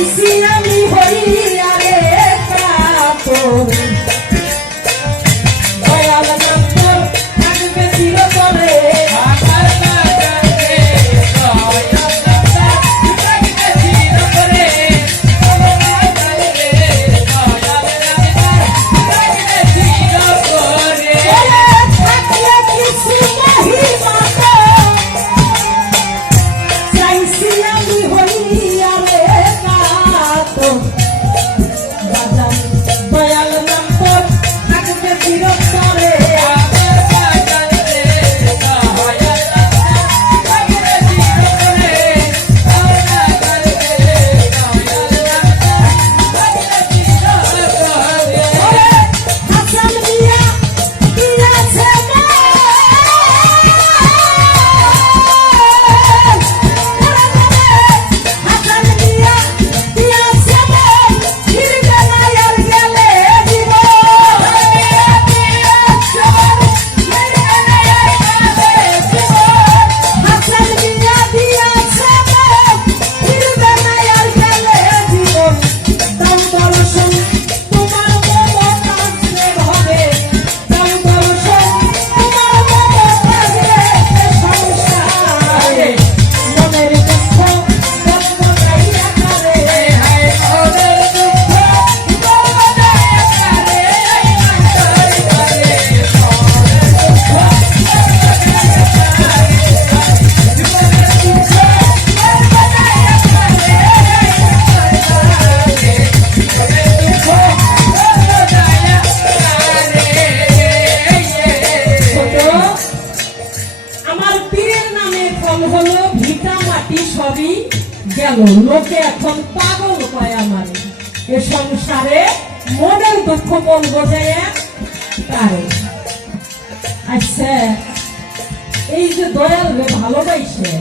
আমি হইয়া রে কাতর দয়াল নাম তোর থাকবে চিরতরে সবই গেল লোকে এখন পাগল কয় আমার এ সংসারে মনের দুঃখ মন বোঝে তারে আচ্ছা এই যে দয়াল ভালোবাসে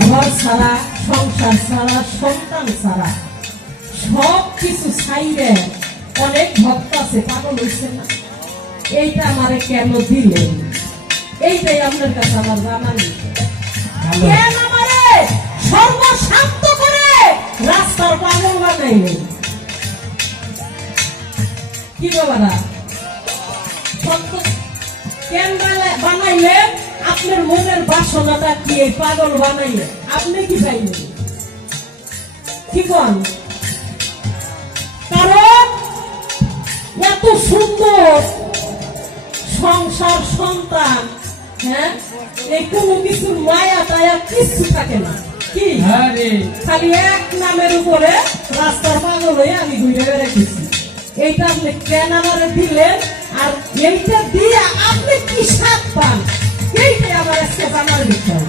ঘর ছাড়া সংসার ছাড়া সন্তান ছাড়া সব কিছু ছাইরে অনেক ভক্ত আছে পাগল হয়েছে না এইটা আমারে কেন দিলেন এইটাই আপনার কাছে আমার জানা নেই কেন আমারে সর্বশান্ত করে রাস্তার পাগল বানাইলেন কি বাবারা কেন বানাইলেন আপনার মনের বাসনাটা কি এই পাগল বানাইলেন আপনি কি চাইলেন কি কোন কারণ এত সুন্দর সংসার সন্তান হ্যাঁ এই কোনো কিছুর মায়া টায়া কিছু থাকে না কি খালি এক নামের উপরে রাস্তার পাগল হয়ে আমি ঘুরে রেখেছি এইটা আপনি কেন আমারে দিলেন আর এইটা দিয়ে আপনি কি স্বাদ পান এইটাই আমার আজকে জানার বিষয়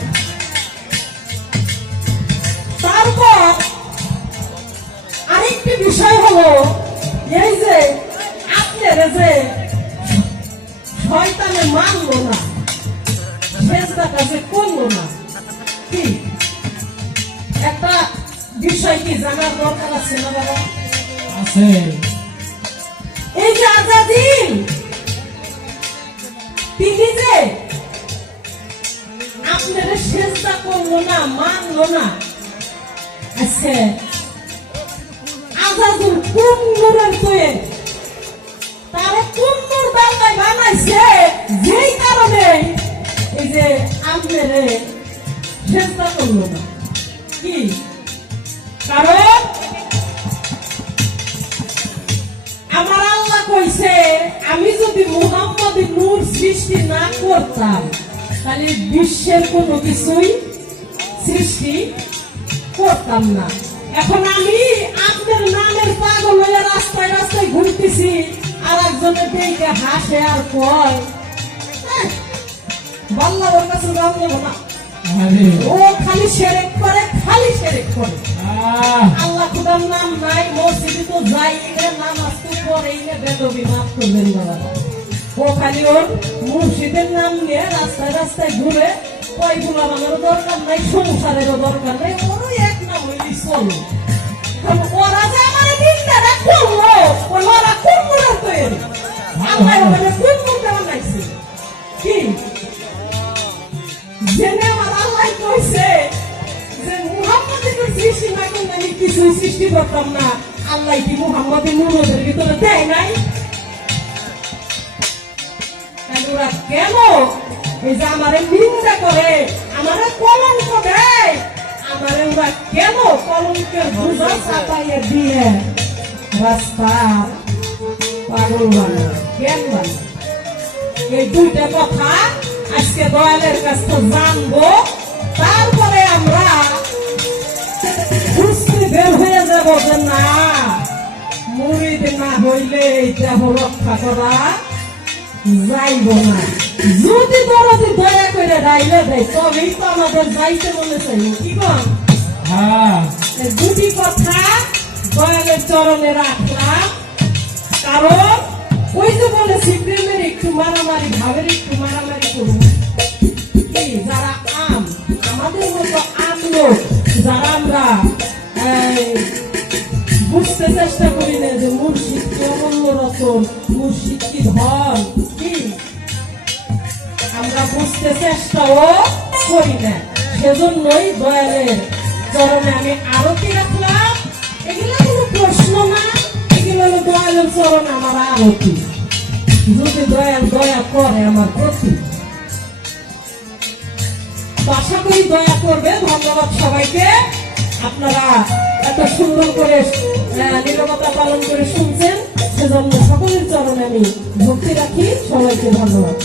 তারপর আরেকটি বিষয় হলো এই যে আপনারা যে শয়তানে মানলো না সেজদা কাছে করলো না কি একটা বিষয় কি জানার দরকার আছে না বাবা আছে এই যে আজাদিন তিনি যে আপনারা সেজদা করলো না মানলো না আচ্ছা আজাদুল কোন নূরের তৈরি তারা কোন নূর বাংলায় বানাইছে যেই কারণে এই যে আপনারে সেজদা করলো না কি কারণ আমার আল্লাহ কইছে আমি যদি মুহাম্মদের নূর সৃষ্টি না করতাম তাহলে বিশ্বের কোনো কিছুই সৃষ্টি করতাম না এখন আমি আপনার নামের পাগল হয়ে রাস্তায় রাস্তায় ঘুরতেছি আর একজনের দিকে হাসে আর কয় বাল্লা ওর কাছে যাওয়া যাবে না ও খালি শিরক করে আল্লাহ খুদার নাম নাই মসজিদে তো যাই নামাজ তো পড়েই না বেদবি মাফ করবেন বাবা ও খালি ওর মুর্শিদের নাম নিয়ে রাস্তায় রাস্তায় ঘুরে ওই গুলা আমার দরকার নাই সংসারেরও দরকার নাই ওরও এক নাম হইলি চলো ওরা যে আমার দিনটা করলো ওরা কোন মূলের তৈরি আল্লাহ কোন মূলটা বানাইছে কি জেনে আমার আল্লাহ কইছে যে মুহাম্মদের সৃষ্টি না করলে কিছুই সৃষ্টি করতাম না, আল্লাহ কি মুহাম্মদের নূরের ভিতরে দেয় নাই? তাহলে ওরা কেন এই যে আমারে নিন্দা করে, আমারে কলঙ্ক দেয়, আমারে ওরা কেন কলঙ্কের বোঝা চাপাইয়ে দিয়ে রাস্তা পাগল বানায়, কেন বানায়? এই দুইটা কথা আজকে দয়ালের কাছ থেকে জানবো, তারপরে আমরা খুশি বের হয়ে যাব যে না, মুরিদ না হইলে এটা রক্ষা করা যাইব না। যদি দরদি দয়া করে ডাইলে দেয় তবেই তো আমাদের যাইতে মনে চাইব, কি কন? দুটি কথা দয়ালের চরণে রাখলাম, কারণ ওই যে বলেছি প্রেমের একটু মারামারি, ভাবের একটু মারামারি করুন। যারা আমাদের মতো আম লোক, যারা আমরা বুঝতে চেষ্টা করি না যে মুর্শিদ কি অমূল্য রতন, মুর্শিদ কি ধন, কি আমরা বুঝতে চেষ্টাও করি না, সেজন্যই দয়ালের চরণে আমি আরতি রাখলাম। এগুলো কোনো প্রশ্ন না, এগুলো হলো দয়ালের চরণে আমার আরতি, যদি দয়াল দয়া করে আমার প্রতি। আশা করি দয়া করবে। ধন্যবাদ সবাইকে, আপনারা এত সুন্দর করে নীরবতা পালন করে শুনছেন, সেজন্য সকলের চরণে আমি ভক্তি রাখি। সবাইকে ধন্যবাদ।